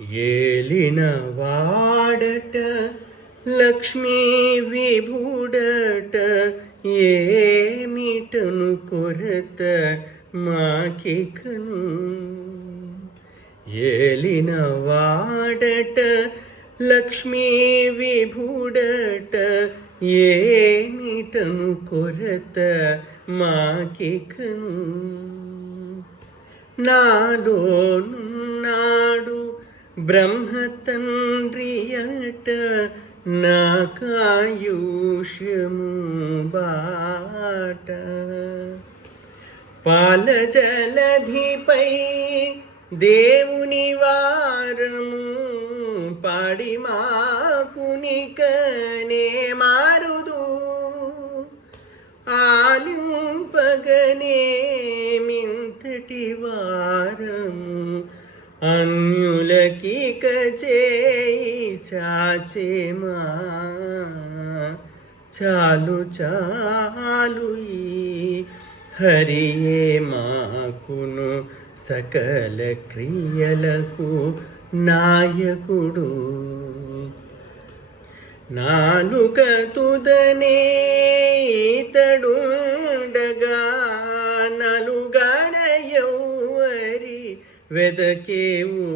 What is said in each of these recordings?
ఏలిన వాడట లక్ష్మీ విభుడట ఏమిటను కొరత మాకికను. ఏలిన వాడట లక్ష్మీ విభుడట ఏమిటను కొరత మాకికను. నాలోనున్నాడు బ్రహ్మ తండ్రియట నాకాయుష్యము బాట. పాల జలధిపై దేవుని వారము పాడి మాకునికనే మారుదు. ఆలింపగనే మింతటి వారము అన్యులకిక చేయి చాచేమా. చాలు చాలు ఈ హరియే మాకును సకల క్రియలకు నాయకుడు. నాలుక తుదనే ఇతడుండగా నలుగడ ఎవ్వరి వెదకేవు.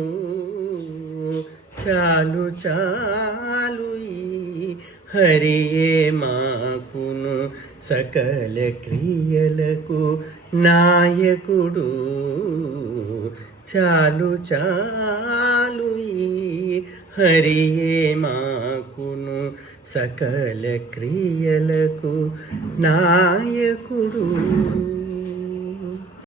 చాలు చాలు ఈ హరియే మాకును సకల క్రియలకు నాయకుడు. చాలు చాలు ఈ హరియే మాకును సకల క్రియలకు నాయకుడు.